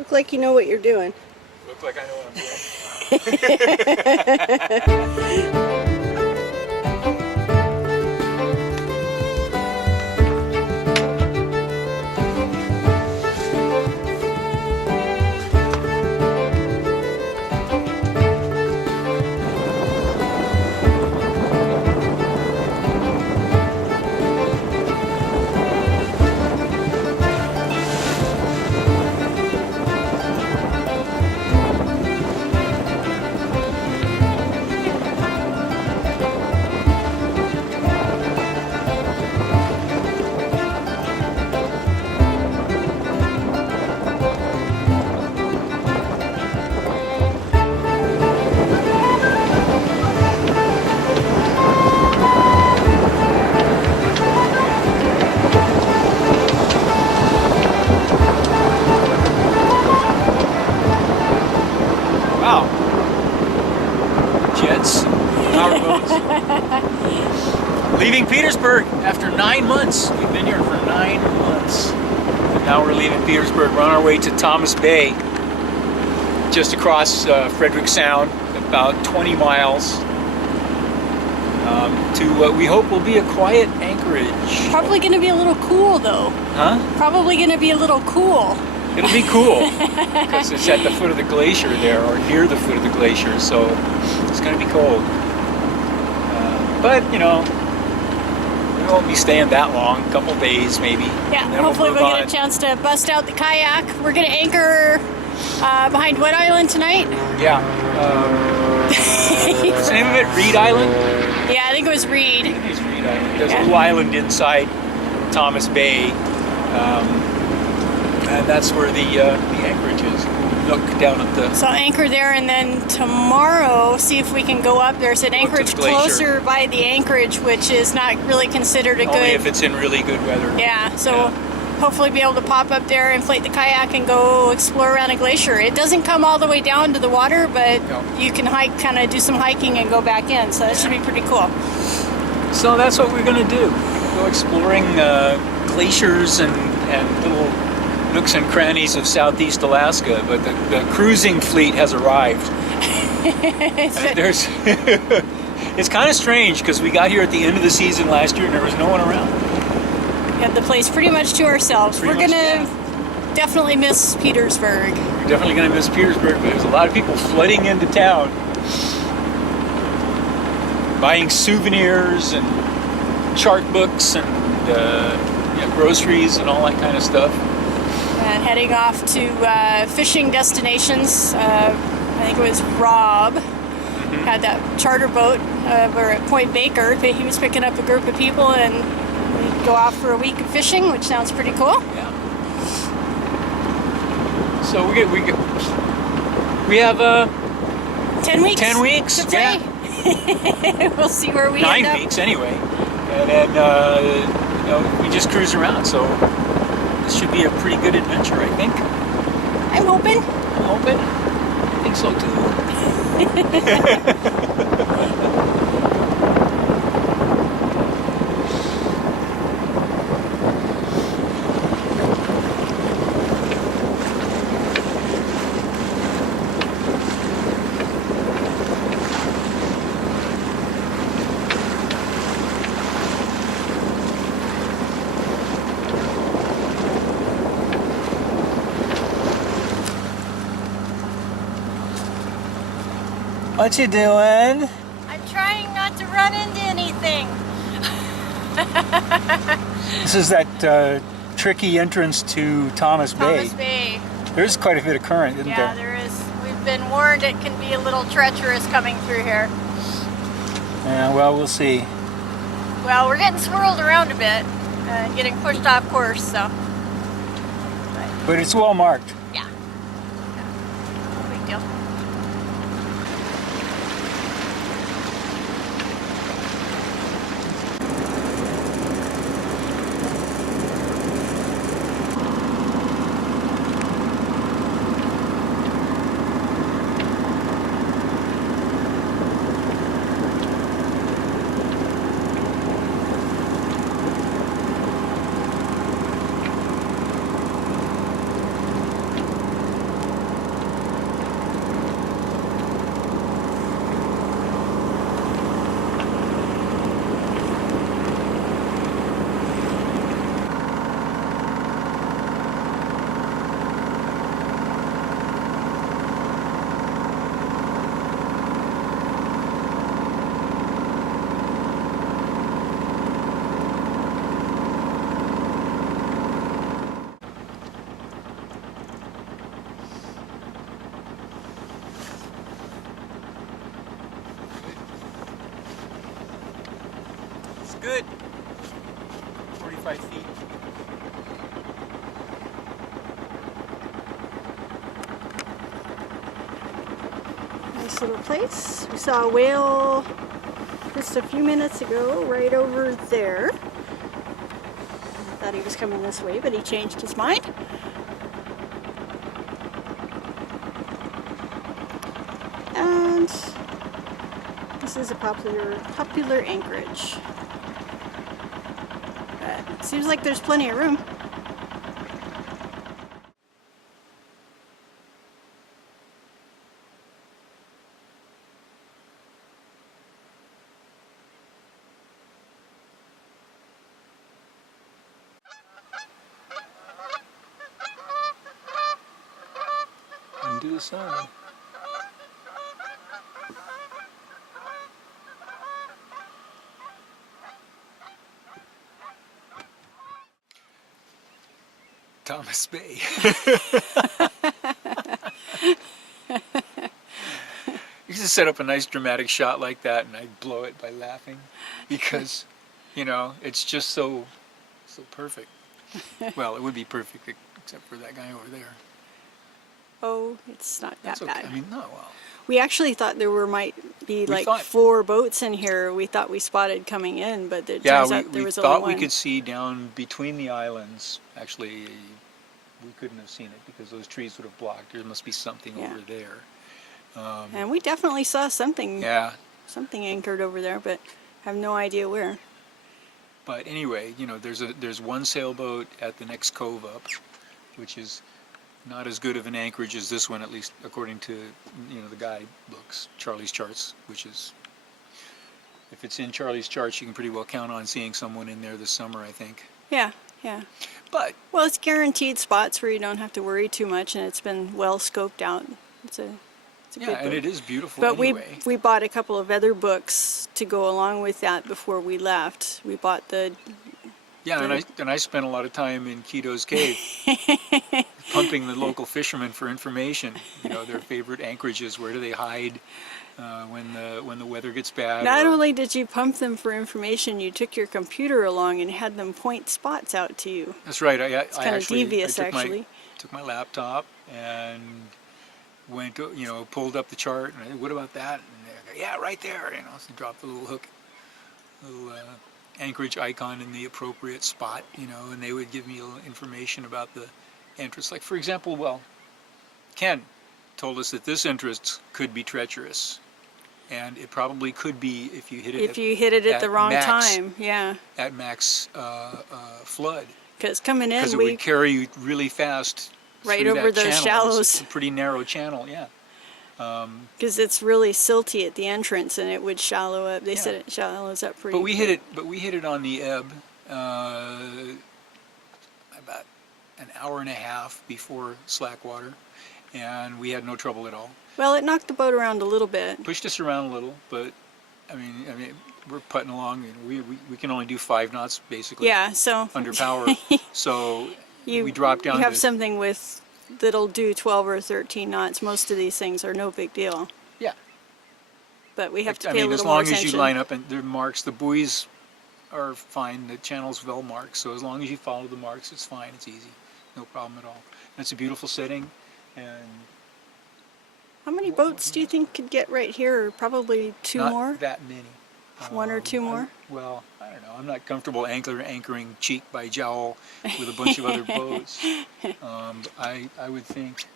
Look like you know what you're doing. Look like I know what I'm doing. Wow. Jets, powerboats. Leaving Petersburg after 9 months. We've been here for 9 months. And now we're leaving Petersburg. We're on our way to Thomas Bay, just across Frederick Sound, about 20 miles, to what we hope will be a quiet anchorage. Probably going to be a little cool though. Huh? Probably going to be a little cool. It'll be cool because it's at the foot of the glacier there, or near the foot of the glacier, so it's going to be cold. But, you know, we won't be staying that long, a couple days maybe. Yeah, hopefully we'll get a chance to bust out the kayak. We're going to anchor behind what island tonight? Yeah. What's the name of it? Reed Island? Yeah, I think it was Reed. I think it's Reed Island. There's a little island inside Thomas Bay. And that's where the anchorage is. Look down at the... So anchor there, and then tomorrow see if we can go up. There's an anchorage closer by the anchorage, which is not really considered a good... Only if it's in really good weather. Yeah, so hopefully be able to pop up there, inflate the kayak, and go explore around a glacier. It doesn't come all the way down to the water, but you can hike, kind of do some hiking and go back in. So that should be pretty cool. So that's what we're going to do. Go exploring glaciers and little nooks and crannies of southeast Alaska, but the cruising fleet has arrived. It's kind of strange because we got here at the end of the season last year and there was no one around. We have the place pretty much to ourselves. We're going to definitely miss Petersburg. We're definitely going to miss Petersburg, but there's a lot of people flooding into town, buying souvenirs and chart books and groceries and all that kind of stuff. And heading off to fishing destinations. I think it was Rob had that charter boat. We're at Point Baker. He was picking up a group of people, and we go off for a week of fishing, which sounds pretty cool. Yeah. So we have 10 weeks. 10 weeks. Yeah. We'll see where we end up. 9 weeks anyway, and then we just cruise around. So. Should be a pretty good adventure, I think. I'm hoping. I'm hoping. I think so too. What you doing? I'm trying not to run into anything. This is that tricky entrance to Thomas Bay. Thomas Bay. There's quite a bit of current, isn't there? Yeah, there is. We've been warned it can be a little treacherous coming through here. Yeah, well, we'll see. Well, we're getting swirled around a bit and getting pushed off course, so. But it's well marked. Yeah. No big deal. good. 45 feet. Nice little place. We saw a whale just a few minutes ago, right over there. I thought he was coming this way, but he changed his mind. And this is a popular anchorage. But it seems like there's plenty of room. Undo the sun. Thomas Bay. You just set up a nice dramatic shot like that and I'd blow it by laughing because, you know, it's just so perfect. Well, it would be perfect except for that guy over there. Oh, it's not that That's okay. bad. I mean, no, well. We actually thought there might be like thought- 4 boats in here. We thought we spotted coming in, but it turns out there was we thought only one. we could see down between the islands. Actually, we couldn't have seen it because those trees would have blocked. There must be something Yeah. over there. And we definitely saw something Yeah, anchored over there, but have no idea where. but anyway, you know, there's one sailboat at the next cove up, which is not as good of an anchorage as this one, at least according to, you know, the guidebooks, Charlie's charts, which is, if it's in Charlie's charts, you can pretty well count on seeing someone in there this summer, I think. Yeah, yeah. But Well, it's guaranteed spots where you don't have to worry too much, and it's been well scoped out. It's a yeah, good and boat. it is beautiful But anyway. we bought a couple of other books to go along with that before we left. We bought the Yeah, and I spent a lot of time in Quito's cave, pumping the local fishermen for information. You know, their favorite anchorages. Where do they hide when the weather gets bad? Not only did you pump them for information, you took your computer along and had them point spots out to you. That's right. It's kind of devious, I took my laptop and went, you know, pulled up the chart and I said, what about that? And they go, yeah, right there. You know, so dropped the little hook, little anchorage icon in the appropriate spot. You know, and they would give me a little information about the entrance. Like, for example, well, Ken told us that this entrance could be treacherous. And it probably could be if you hit it. If you hit it at the wrong max, time, yeah. At max flood. Because coming in, Because it would carry you really fast. Right through over that those channel. shallows. It's a pretty narrow channel, yeah. Because it's really silty at the entrance, and it would shallow up. They Yeah. said it shallows up pretty. But we hit it on the ebb about an hour and a half before slack water, and we had no trouble at all. Well, it knocked the boat around a little bit. Pushed us around a little, but I mean, we're putting along. And we can only do 5 knots basically. Yeah, so Under power. So we dropped down. You have to, something that'll do 12 or 13 knots. Most of these things are no big deal. Yeah. But we have to I pay a mean, little as long more attention. as you line up and there are marks, the buoys are fine. The channel's well marked, so as long as you follow the marks, it's fine. It's easy, no problem at all. And it's a beautiful setting, and How many boats do you think could get right here? Probably 2 not more? that many. 1 or 2 more? Well, I don't know. I'm not comfortable anchoring cheek by jowl with a bunch of other boats. I would think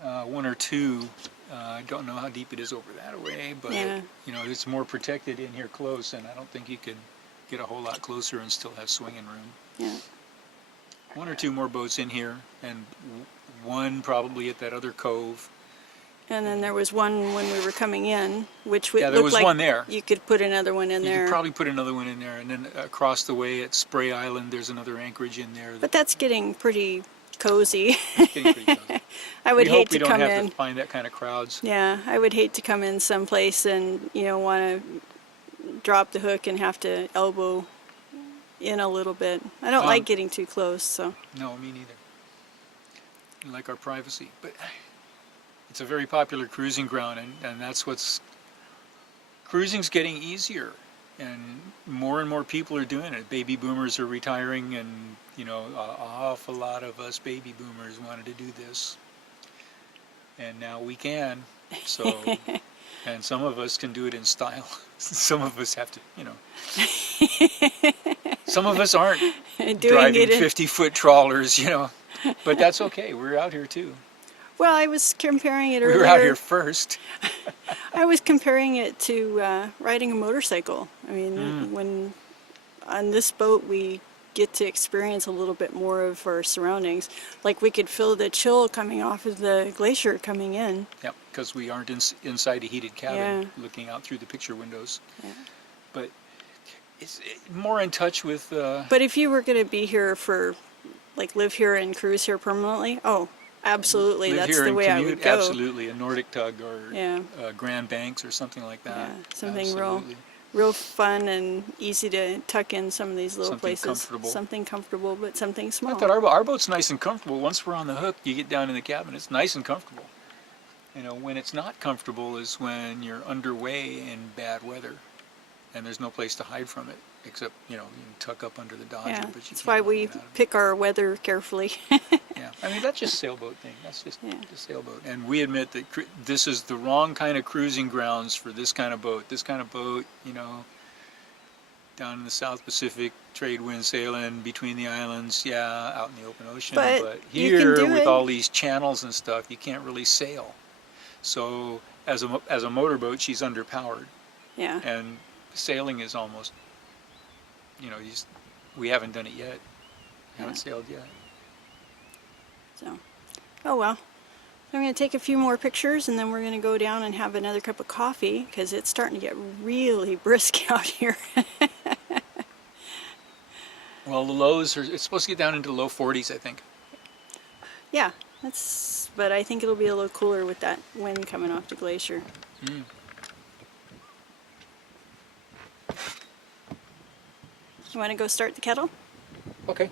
1 or 2. I don't know how deep it is over that way, but Yeah. you know, it's more protected in here close, and I don't think you could get a whole lot closer and still have swinging room. Yeah. 1 or 2 more boats in here, and 1 probably at that other cove. And then there was one when we were coming in, which would Yeah, there look was like one there. you could put another one in You there. could probably put another one in there, and then across the way at Spray Island, there's another anchorage in there. But that's getting pretty cozy. That's getting pretty cozy. I would we hate hope we to don't come have in. to find that kind of crowds. Yeah, I would hate to come in someplace and, want to drop the hook and have to elbow in a little bit. I don't like getting too close, so. No, me neither. We like our privacy, but it's a very popular cruising ground, and that's what's... Cruising's getting easier, and more people are doing it. Baby boomers are retiring, and you know, an awful lot of us baby boomers wanted to do this, and now we can. So, and some of us can do it in style. Some of us have to, you know. Some of us aren't driving 50-foot trawlers, you know, but that's okay. We're out here too. Well, I was comparing it earlier. We were out here first. I was comparing it to riding a motorcycle. I mean, when on this boat we get to experience a little bit more of our surroundings. Like we could feel the chill coming off of the glacier coming in. Yep, because we aren't inside a heated cabin looking out through the picture windows. Yeah. But it's more in touch with... But if you were going to be here for, like live here and cruise here permanently, oh, absolutely, live that's here the and way commute, I would go. Absolutely, a Nordic tug or Grand Banks or something like that. Yeah, something real fun and easy to tuck in some of these little places. Comfortable. Something comfortable, but something small. I thought our boat's nice and comfortable. Once we're on the hook, you get down in the cabin, it's nice and comfortable. You know, when it's not comfortable is when you're underway in bad weather, and there's no place to hide from it, except, you know, you can tuck up under the Dodger. Yeah, but that's why we pick our weather carefully. Yeah, I mean, that's just sailboat thing. That's just the sailboat. And we admit that this is the wrong kind of cruising grounds for this kind of boat. This kind of boat, you know, down in the South Pacific, trade wind sailing between the islands, out in the open ocean. But here, with all these channels and stuff, you can't really sail. So as a motorboat, she's underpowered. Yeah. And sailing is almost, you know, we haven't done it yet. Haven't sailed yet. So, oh well. I'm going to take a few more pictures, and then we're going to go down and have another cup of coffee, because it's starting to get really brisk out here. Well, the lows it's supposed to get down into the low 40s, I think. Yeah, but I think it'll be a little cooler with that wind coming off the glacier. Mm. You want to go start the kettle? Okay.